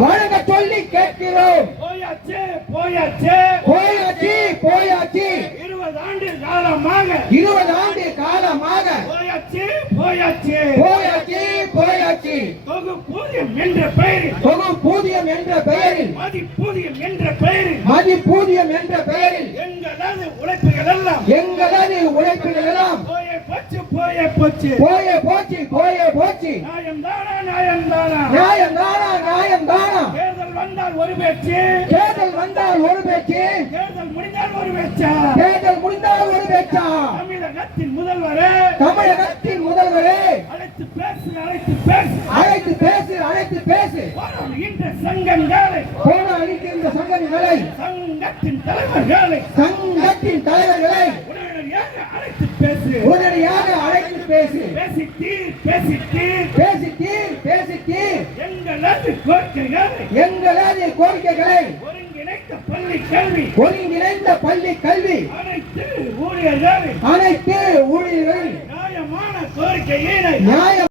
வழங்க சொல்லி கேட்கிறோம். போயாச்சு போயாச்சு போயாச்சு போயாச்சு 20 ஆண்டு காலமாக 20 ஆண்டு காலமாக போயாச்சு போயாச்சு போயாச்சு போயாச்சு தொகுப்பூதியம் என்ற பெயரில் தொகுப்பூதியம் என்ற பெயரில் மதிப்பூதியம் என்ற பெயரில் மதிப்பூதியம் என்ற பெயரில் எங்களது உழைப்புகள் எல்லாம் எங்களது உழைப்புகள் எல்லாம் போயே போச்சு போயே போச்சு போயே போச்சு போயே போச்சு. நியாயம் தானா நியாயம் தானா நியாயம் தானா நியாயம் தானா. தேர்தல் வந்தால் ஒரு பேச்சு தேர்தல் வந்தால் ஒரு பேச்சு தேர்தல் முடிந்தால் ஒரு பேச்சா தேர்தல் முடிந்தால் ஒரு பேச்சா. தமிழகத்தின் முதல்வரே தமிழகத்தின் முதல்வரே அழைத்து பேசு அழைத்து பேசு அழைத்து பேசு அழைத்து பேசு. போராடுகின்ற சங்கங்களை போன அளிக்கின்ற சங்கங்களை சங்கத்தின் தலைவர்களை சங்கத்தின் தலைவர்களை உடனடியாக அழைத்து பேசு உடனடியாக அழைத்து பேசு. பேசித்தீர் பேசித்தீர் பேசித்தீர் பேசித்தீர் எங்களது கோரிக்கைகளை எங்களது கோரிக்கைகளை ஒருங்கிணைந்த பள்ளி கல்வி ஒருங்கிணைந்த பள்ளி கல்வி அனைத்து ஊழியர்களை அனைத்து ஊழியர்கள் நியாயமான கோரிக்கையினை நியாய